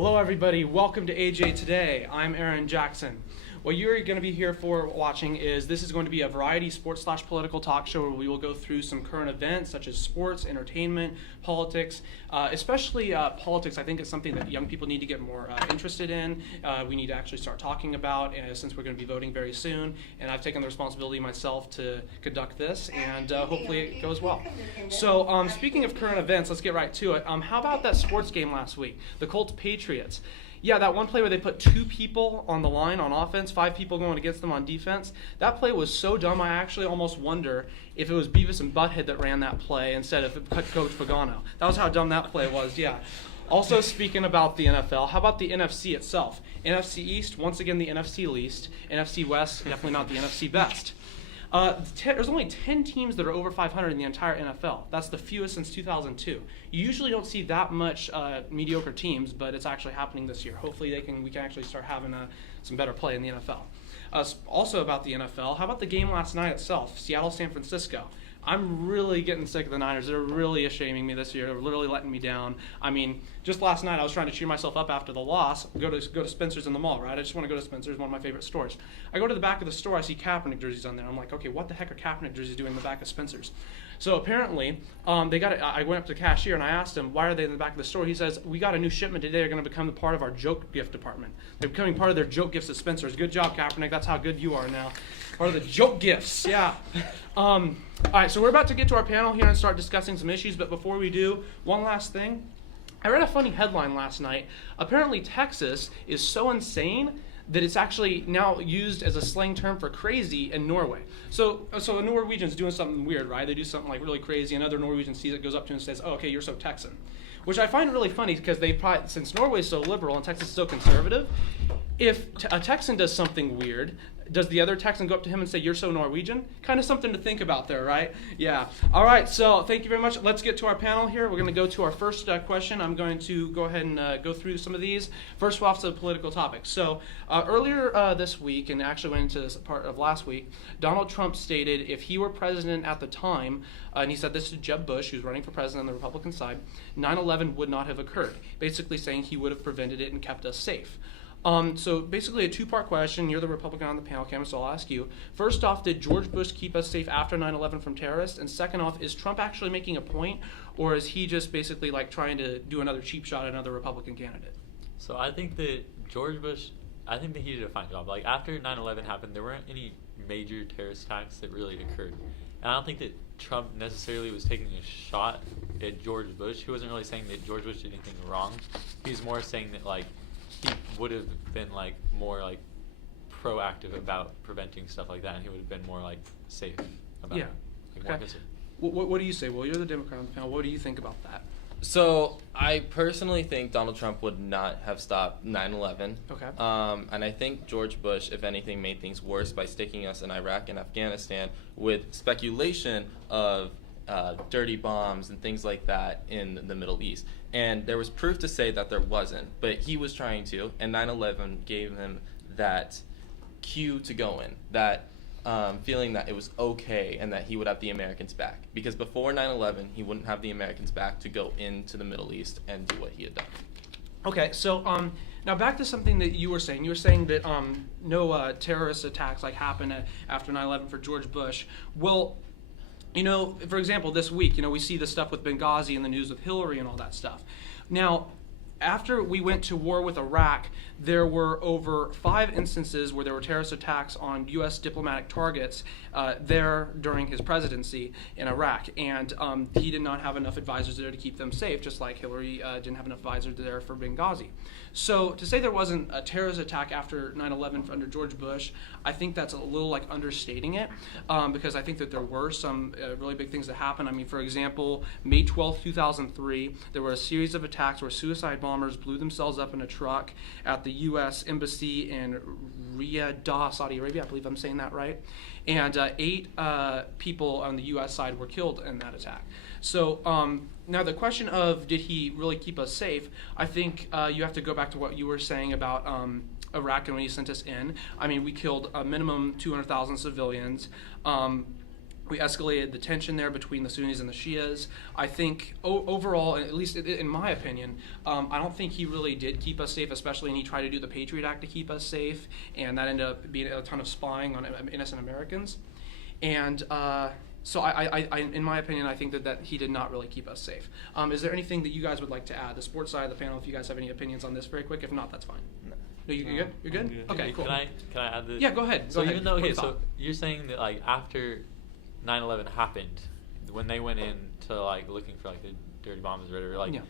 Hello everybody, welcome to AJ Today. I'm Aaron Jackson. What you're going to be here for watching is this is going to be a variety sports/political talk show where we will go through some current events such as sports, entertainment, politics, especially politics. I think it's something that young people need to get more interested in. We need to actually start talking about since we're going to be voting very soon, and I've taken the responsibility myself to conduct this, and hopefully it goes well. So speaking of current events, let's get right to it. How about that sports game last week, the Colts Patriots? Yeah, that one play where they put 2 people on the line on offense, 5 people going against them on defense. That play was so dumb, I actually almost wonder if it was Beavis and Butthead that ran that play instead of Coach Pagano. That was how dumb that play was, yeah. Also, speaking about the NFL, how about the NFC itself? NFC East, once again the NFC least. NFC West, definitely not the NFC best. There's only 10 teams that are over 500 in the entire NFL. That's the fewest since 2002. You usually don't see that much mediocre teams, but it's actually happening this year. Hopefully we can actually start having some better play in the NFL. Also about the NFL, how about the game last night itself, Seattle-San Francisco? I'm really getting sick of the Niners. They're really shaming me this year. They're literally letting me down. I mean, just last night I was trying to cheer myself up after the loss. Go to Spencer's in the mall, right? I just want to go to Spencer's, one of my favorite stores. I go to the back of the store. I see Kaepernick jerseys on there. I'm like, okay, what the heck are Kaepernick jerseys doing in the back of Spencer's? So apparently, they got it. I went up to the cashier and I asked him, why are they in the back of the store? He says, we got a new shipment today. They're going to become part of our joke gift department. They're becoming part of their joke gifts at Spencer's. Good job, Kaepernick. That's how good you are now. Part of the joke gifts, yeah. All right, so we're about to get to our panel here and start discussing some issues, but before we do, one last thing. I read a funny headline last night. Apparently Texas is so insane that it's actually now used as a slang term for crazy in Norway. So a Norwegian's doing something weird, right? They do something like really crazy, another Norwegian sees it, goes up to him and says, oh, okay, you're so Texan. Which I find really funny because since Norway's so liberal and Texas is so conservative, if a Texan does something weird, does the other Texan go up to him and say, you're so Norwegian? Kind of something to think about there, right? Yeah. All right, so thank you very much. Let's get to our panel here. We're going to go to our first question. I'm going to go ahead and go through some of these. First off, to the political topics. So earlier this week, and actually went into this part of last week, Donald Trump stated if he were president at the time, and he said this to Jeb Bush, who's running for president on the Republican side, 9/11 would not have occurred, basically saying he would have prevented it and kept us safe. So basically a 2-part question. You're the Republican on the panel, Cameron, so I'll ask you. First off, did George Bush keep us safe after 9/11 from terrorists? And second off, is Trump actually making a point, or is he just basically like trying to do another cheap shot at another Republican candidate? So I think that George Bush, I think that he did a fine job. Like after 9/11 happened, there weren't any major terrorist attacks that really occurred. And I don't think that Trump necessarily was taking a shot at George Bush. He wasn't really saying that George Bush did anything wrong. He was more saying that like he would have been like more like proactive about preventing stuff like that, and he would have been more like safe about it. Like, okay. What do you say? Well, you're the Democrat on the panel. What do you think about that? So I personally think Donald Trump would not have stopped 9/11. Okay. And I think George Bush, if anything, made things worse by sticking us in Iraq and Afghanistan with speculation of dirty bombs and things like that in the Middle East. And there was proof to say that there wasn't, but he was trying to, and 9/11 gave him that cue to go in, that feeling that it was okay and that he would have the Americans back. Because before 9/11, he wouldn't have the Americans back to go into the Middle East and do what he had done. Okay, so now back to something that you were saying. You were saying that no terrorist attacks like happened after 9/11 for George Bush. Well, you know, for example, this week, you know, we see the stuff with Benghazi in the news with Hillary and all that stuff. Now, after we went to war with Iraq, there were over 5 instances where there were terrorist attacks on U.S. diplomatic targets there during his presidency in Iraq. And he did not have enough advisors there to keep them safe, just like Hillary didn't have enough advisors there for Benghazi. So to say there wasn't a terrorist attack after 9/11 under George Bush, I think that's a little like understating it, because I think that there were some really big things that happened. I mean, for example, May 12, 2003, there were a series of attacks where suicide bombers blew themselves up in a truck at the U.S. Embassy in Riyadh, Saudi Arabia. I believe I'm saying that right. And 8 people on the U.S. side were killed in that attack. So now the question of did he really keep us safe, I think you have to go back to what you were saying about Iraq and when he sent us in. I mean, we killed a minimum 200,000 civilians. We escalated the tension there between the Sunnis and the Shias. I think overall, at least in my opinion, I don't think he really did keep us safe, especially when he tried to do the Patriot Act to keep us safe, and that ended up being a ton of spying on innocent Americans. And so in my opinion, I think that he did not really keep us safe. Is there anything that you guys would like to add? The sports side of the panel, if you guys have any opinions on this very quick. If not, that's fine. No, you're good? You're good? Good. Okay, cool. Can I add this? Yeah, go ahead. So Go even ahead. though, so you're saying that like after 9/11 happened, when they went in to like looking for like the dirty bombs or whatever, like Yeah.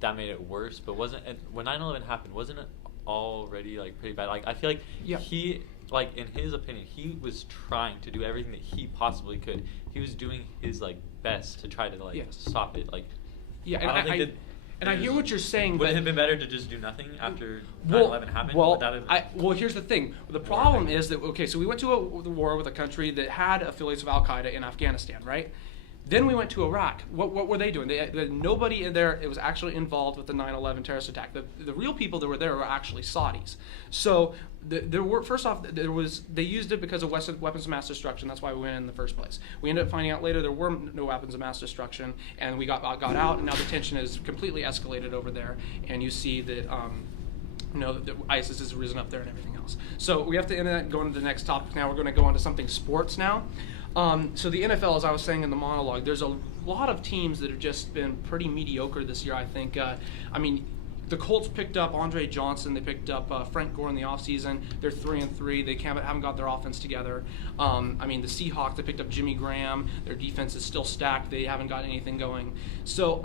that made it worse. But when 9/11 happened, wasn't it already like pretty bad? Like I feel like Yeah. he, like in his opinion, he was trying to do everything that he possibly could. He was doing his like best to try to like Yes. stop it. Like Yeah, I don't think that. and I hear what you're saying, Would but it have been better to just do nothing after Well, 9/11 happened? Well, Would that have- well, here's the thing. The problem is that, okay, so we went to the war with a country that had affiliates of Al Qaeda in Afghanistan, right? Then we went to Iraq. What were they doing? Nobody in there, it was actually involved with the 9/11 terrorist attack. The real people that were there were actually Saudis. So there were, first off, they used it because of weapons of mass destruction. That's why we went in the first place. We ended up finding out later there were no weapons of mass destruction, and we got out, and now the tension is completely escalated over there. And you see that that ISIS has risen up there and everything else. So we have to end that and go into the next topic now. We're going to go on to something sports now. So the NFL, as I was saying in the monologue, there's a lot of teams that have just been pretty mediocre this year, I think. The Colts picked up Andre Johnson. They picked up Frank Gore in the offseason. They're 3-3. They haven't got their offense together. The Seahawks, they picked up Jimmy Graham. Their defense is still stacked. They haven't got anything going. So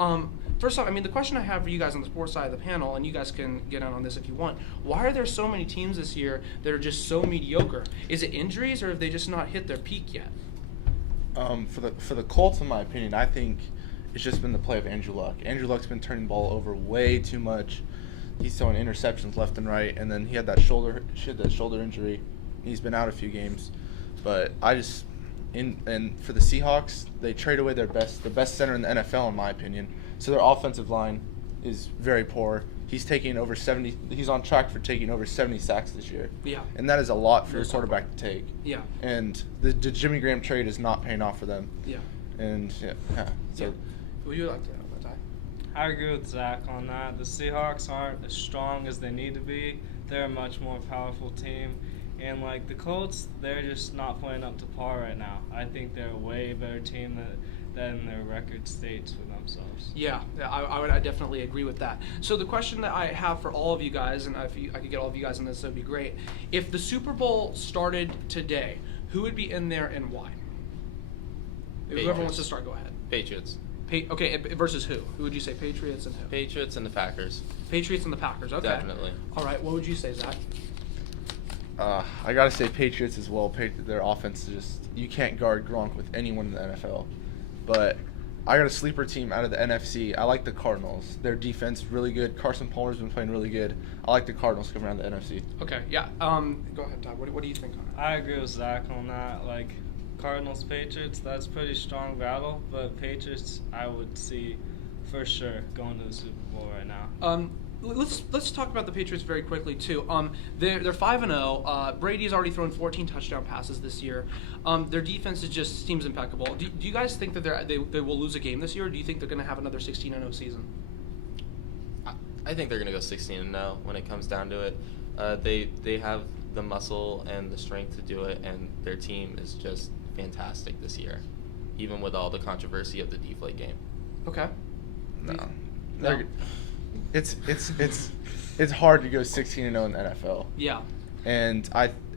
first off, the question I have for you guys on the sports side of the panel, and you guys can get in on this if you want, why are there so many teams this year that are just so mediocre? Is it injuries, or have they just not hit their peak yet? For the Colts, in my opinion, I think it's just been the play of Andrew Luck. Andrew Luck's been turning the ball over way too much. He's throwing interceptions left and right, and then he had that shoulder injury. He's been out a few games, but and for the Seahawks, they trade away the best center in the NFL, in my opinion. So their offensive line is very poor. He's on track for taking over 70 sacks this year. Yeah. And that is a lot for your quarterback to take. Yeah. And the Jimmy Graham trade is not paying off for them. Yeah. And so Would you like to have that, Ty? I agree with Zach on that. The Seahawks aren't as strong as they need to be. They're a much more powerful team. And like the Colts, they're just not playing up to par right now. I think they're a way better team than their record states for themselves. Yeah, I definitely agree with that. So the question that I have for all of you guys, and if I could get all of you guys on this, that would be great. If the Super Bowl started today, who would be in there and why? Patriots. Whoever wants to start, go ahead. Patriots. Okay, versus who? Who would you say, Patriots and who? Patriots and the Packers. Patriots and the Packers, okay. Definitely. All right, what would you say, Zach? I gotta say Patriots as well. Their offense is you can't guard Gronk with anyone in the NFL. But I got a sleeper team out of the NFC. I like the Cardinals. Their defense really good. Carson Palmer's been playing really good. I like the Cardinals coming out of the NFC. Okay, yeah. Go ahead, Todd. What do you think on it? I agree with Zach on that. Like Cardinals, Patriots, that's a pretty strong battle. But Patriots, I would see for sure going to the Super Bowl right now. Let's talk about the Patriots very quickly too. They're 5-0. Brady's already thrown 14 touchdown passes this year. Their defense seems impeccable. Do you guys think that they will lose a game this year, or do you think they're going to have another 16-0 season? I think they're going to go 16-0 when it comes down to it. They have the muscle and the strength to do it, and their team is just fantastic this year, even with all the controversy of the deflate game. Okay. No. It's hard to go 16-0 in the NFL. Yeah. And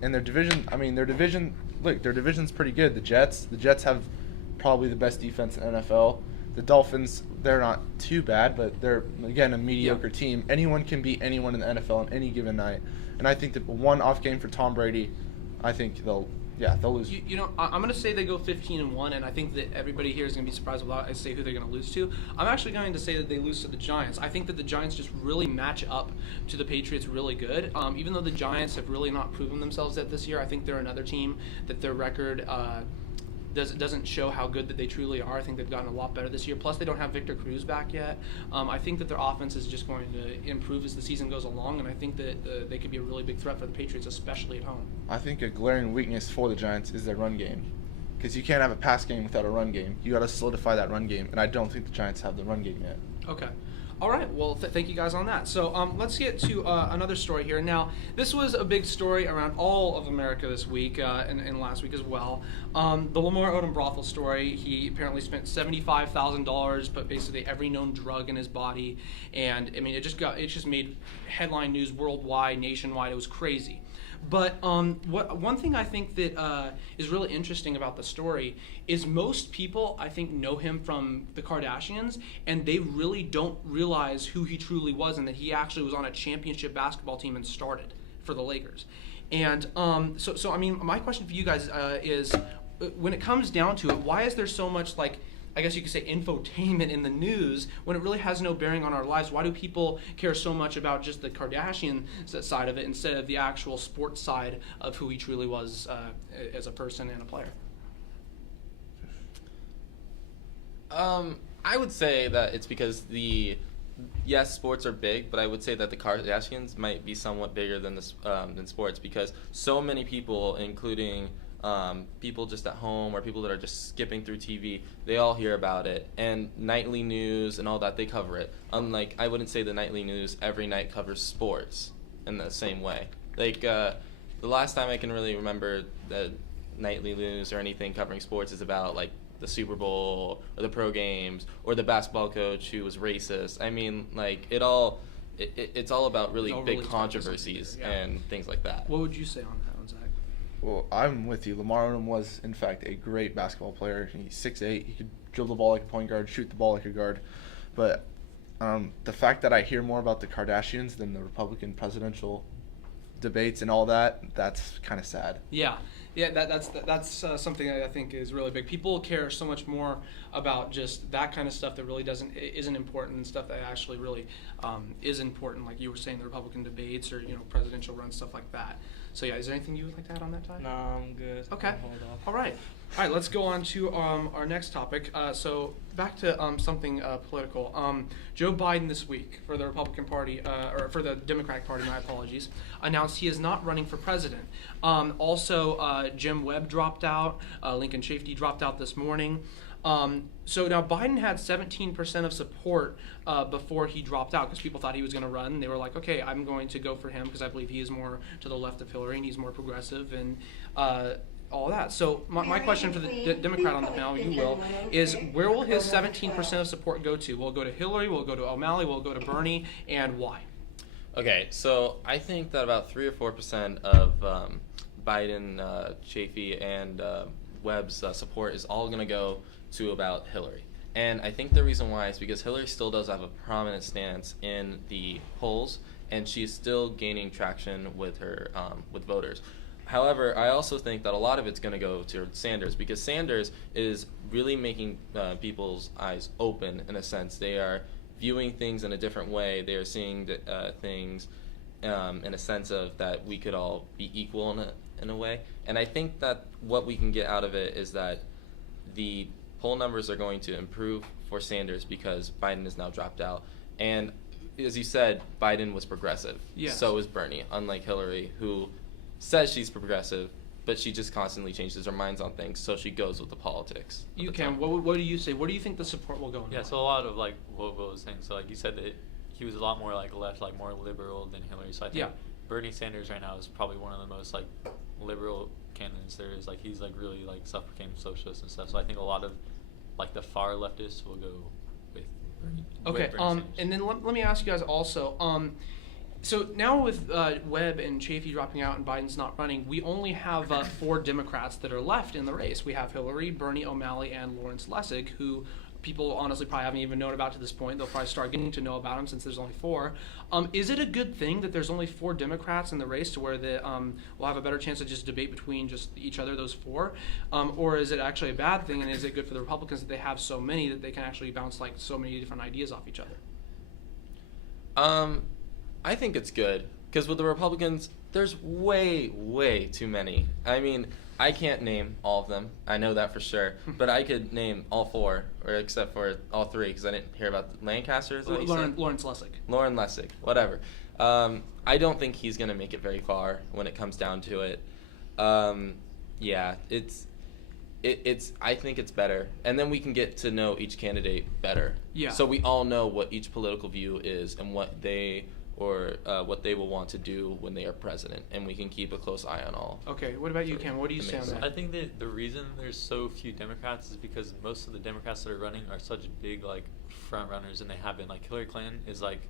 their division. Look, their division's pretty good. The Jets have probably the best defense in the NFL. The Dolphins, they're not too bad, but they're again a mediocre team. Anyone can beat anyone in the NFL on any given night. And I think that one off game for Tom Brady, I think they'll lose. I'm going to say they go 15-1, and I think that everybody here is going to be surprised when I say who they're going to lose to. I'm actually going to say that they lose to the Giants. I think that the Giants just really match up to the Patriots really good. Even though the Giants have really not proven themselves yet this year, I think they're another team that their record doesn't show how good that they truly are. I think they've gotten a lot better this year. Plus, they don't have Victor Cruz back yet. I think that their offense is just going to improve as the season goes along, and I think that they could be a really big threat for the Patriots, especially at home. I think a glaring weakness for the Giants is their run game. because you can't have a pass game without a run game. You got to solidify that run game, and I don't think the Giants have the run game yet. Okay. All right. Well, thank you guys on that. So let's get to another story here. Now, this was a big story around all of America this week and last week as well. The Lamar Odom brothel story. He apparently spent $75,000, but basically every known drug in his body, and I mean, it just made headline news worldwide, nationwide. It was crazy. But one thing I think that is really interesting about the story is most people, I think, know him from the Kardashians, and they really don't realize who he truly was and that he actually was on a championship basketball team and started for the Lakers. And so I mean, my question for you guys is, when it comes down to it, why is there so much, like, I guess you could say, infotainment in the news when it really has no bearing on our lives? Why do people care so much about just the Kardashian side of it instead of the actual sports side of who he truly was as a person and a player? I would say that it's because yes, sports are big, but I would say that the Kardashians might be somewhat bigger than sports, because so many people, including people just at home or people that are just skipping through TV, they all hear about it. And nightly news and all that, they cover it. Unlike, I wouldn't say the nightly news every night covers sports in the same way. Like, the last time I can really remember the nightly news or anything covering sports is about, like, the Super Bowl or the pro games or the basketball coach who was racist. I mean, like, it's all about really big controversies and things like that. What would you say on that one, Zach? Well, I'm with you. Lamar Odom was, in fact, a great basketball player. He's 6'8". He could dribble the ball like a point guard, shoot the ball like a guard. But the fact that I hear more about the Kardashians than the Republican presidential debates and all that, that's kind of sad. Yeah, that's something that I think is really big. People care so much more about just that kind of stuff that really isn't important, and stuff that actually really is important, like you were saying, the Republican debates or presidential runs, stuff like that. So yeah, is there anything you would like to add on that, Ty? No, I'm good. Okay. Hold off. All right. Let's go on to our next topic. So back to something political. Joe Biden this week for the Republican Party, or for the Democratic Party, my apologies, announced he is not running for president. Also, Jim Webb dropped out. Lincoln Chafee dropped out this morning. So now Biden had 17% of support before he dropped out, because people thought he was going to run. They were like, okay, I'm going to go for him because I believe he is more to the left of Hillary and he's more progressive and all that. So my question for the Democrat on the panel, you will, is where will his 17% of support go to? Will it go to Hillary? Will it go to O'Malley? Will it go to Bernie? And why? Okay, so I think that about 3 or 4% of Biden, Chafee, and Webb's support is all going to go to about Hillary. And I think the reason why is because Hillary still does have a prominent stance in the polls, and she's still gaining traction with her with voters. However, I also think that a lot of it's going to go to Sanders, because Sanders is really making people's eyes open in a sense. They are viewing things in a different way. They are seeing things in a sense of that we could all be equal in a way. And I think that what we can get out of it is that the poll numbers are going to improve for Sanders because Biden has now dropped out. And as you said, Biden was progressive. Yes. So is Bernie, unlike Hillary, who says she's progressive, but she just constantly changes her minds on things, so she goes with the politics. You can. What do you say? Where do you think the support will go? Yeah, so a lot of like what Will was saying. So like you said that he was a lot more like left, like more liberal than Hillary. So I think Bernie Sanders right now is probably one of the most like liberal candidates there is. Like he's like really like self-proclaimed socialist and stuff. So I think a lot of like the far leftists will go with Bernie. Okay. With Bernie Sanders. And then let me ask you guys also. So now with Webb and Chafee dropping out and Biden's not running, we only have 4 Democrats that are left in the race. We have Hillary, Bernie, O'Malley, and Lawrence Lessig, who people honestly probably haven't even known about to this point. They'll probably start getting to know about them since there's only 4. Is it a good thing that there's only 4 Democrats in the race to where we'll have a better chance to just debate between just each other, those 4? Or is it actually a bad thing, and is it good for the Republicans that they have so many that they can actually bounce like so many different ideas off each other? I think it's good, because with the Republicans, there's way, way too many. I mean, I can't name all of them. I know that for sure. But I could name all 4, or except for all 3, because I didn't hear about Lancaster. Is that what you said? Lawrence Lessig. Lauren Lessig, whatever. I don't think he's going to make it very far when it comes down to it. Yeah, I think it's better, and then we can get to know each candidate better. Yeah. So we all know what each political view is and what they will want to do when they are president, and we can keep a close eye on all. Okay, what about you, Cam? What do you say on that? I think that the reason there's so few Democrats is because most of the Democrats that are running are such big like front runners, and they have been. Like Hillary Clinton is like,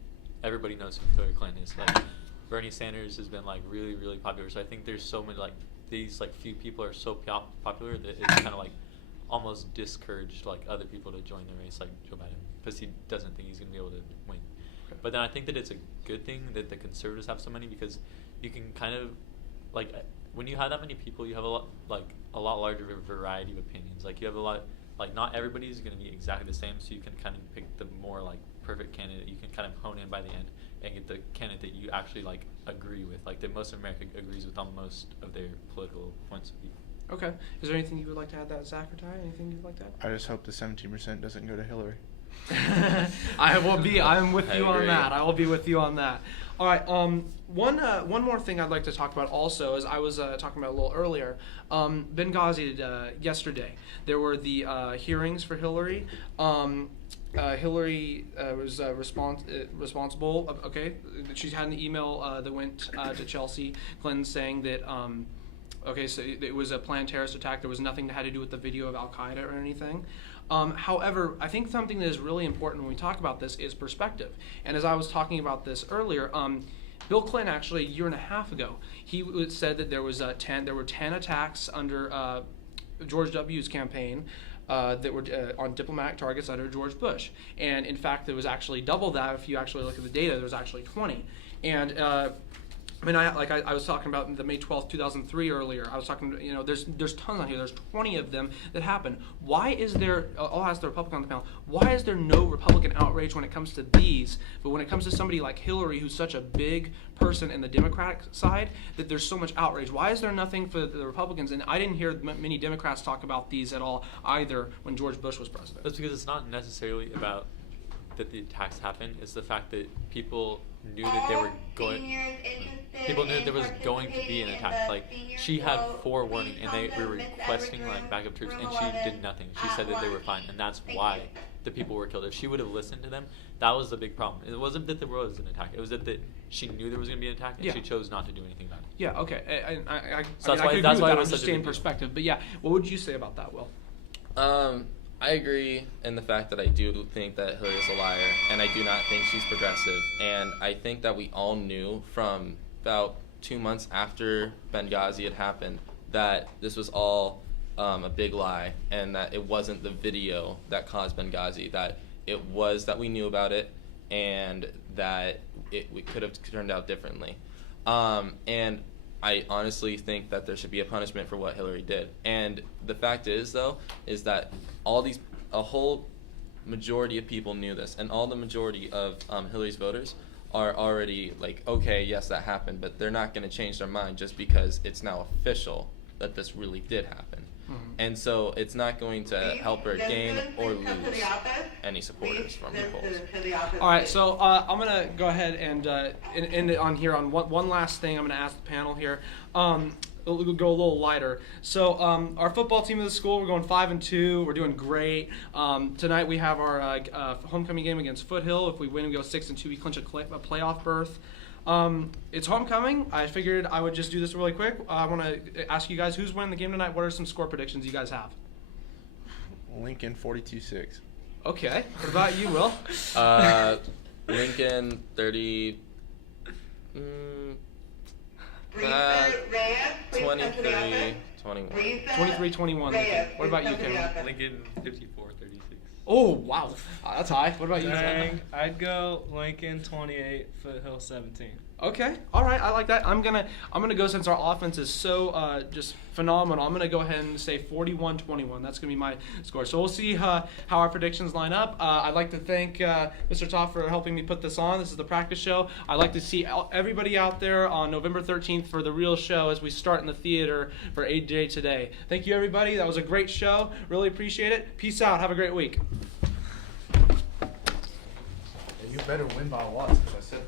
everybody knows who Hillary Clinton is. Like Bernie Sanders has been like really, really popular. So I think there's so many like these like few people are so popular that it's kind of like almost discouraged like other people to join the race, like Joe Biden, because he doesn't think he's gonna be able to win. But then I think that it's a good thing that the conservatives have so many, because you can kind of like when you have that many people, you have a lot larger variety of opinions. Like you have a lot, like not everybody's going to be exactly the same, so you can kind of pick the more like perfect candidate. You can kind of hone in by the end and get the candidate that you actually like agree with, like that most of America agrees with on most of their political points of view. Okay. Is there anything you would like to add, that Zach or Ty? Anything you'd like to add? I just hope the 17% doesn't go to Hillary. I'm with you on agree. that. I will be with you on that. All right. One more thing I'd like to talk about also, as I was talking about a little earlier, Benghazi yesterday. There were the hearings for Hillary. Hillary was responsible. Okay, she had an email that went to Chelsea Clinton saying that. Okay, so it was a planned terrorist attack. There was nothing that had to do with the video of Al Qaeda or anything. However, I think something that is really important when we talk about this is perspective. And as I was talking about this earlier, Bill Clinton actually a year and a half ago, he said that there were 10 attacks under George W.'s campaign that were on diplomatic targets under George Bush. And in fact, there was actually double that. If you actually look at the data, there was actually 20. And I mean, I was talking about the May 12th, 2003 earlier. I was talking, there's tons on here. There's 20 of them that happened. Why is there, I'll ask the Republican on the panel, why is there no Republican outrage when it comes to these, but when it comes to somebody like Hillary, who's such a big person in the Democratic side, that there's so much outrage? Why is there nothing for the Republicans? And I didn't hear many Democrats talk about these at all either when George Bush was president. That's because it's not necessarily about that the attacks happened. It's the fact that people knew that they were going. People knew that there was going to be an attack. Like she had forewarning, and they were requesting like backup troops, and she did nothing. She said that they were fine, and that's why the people were killed. If she would have listened to them, that was the big problem. It wasn't that there was an attack. It was that she knew there was going to be an attack, and she chose not to do anything about it. Yeah. Okay. I So could agree with that's why that. it was I'm just such a saying big deal. perspective. But yeah, what would you say about that, Will? I agree in the fact that I do think that Hillary is a liar, and I do not think she's progressive. And I think that we all knew from about 2 months after Benghazi had happened that this was all a big lie, and that it wasn't the video that caused Benghazi, that it was that we knew about it, and that we could have turned out differently. And I honestly think that there should be a punishment for what Hillary did. And the fact is, though, is that a whole majority of people knew this, and all the majority of Hillary's voters are already like, okay, yes, that happened, but they're not going to change their mind just because it's now official that this really did happen. Mm-hmm. And so it's not going to help her gain or lose any supporters from the polls. All right, so I'm going to go ahead and end it on here on one last thing I'm going to ask the panel here. We'll go a little lighter. So our football team of the school, we're going 5-2. We're doing great. Tonight we have our homecoming game against Foothill. If we win, we go 6-2. We clinch a playoff berth. It's homecoming. I figured I would just do this really quick. I want to ask you guys who's winning the game tonight. What are some score predictions you guys have? Lincoln 42-6. Okay. What about you, Will? Lincoln 30. 23-21. 23-21. Lincoln. What about you, Kevin? Lincoln 54-36. Oh, wow. That's high. What about you, Dang, Zach? I'd go Lincoln 28, Foothill 17. Okay, all right, I like that. I'm gonna go, since our offense is so just phenomenal. I'm gonna go ahead and say 41-21. That's gonna be my score. So we'll see how our predictions line up. I'd like to thank Mr. Toff for helping me put this on. This is the practice show. I'd like to see everybody out there on November 13th for the real show as we start in the theater for AJ2DAY. Thank you, everybody. That was a great show. Really appreciate it. Peace out. Have a great week. You better win by a lot, because I said that.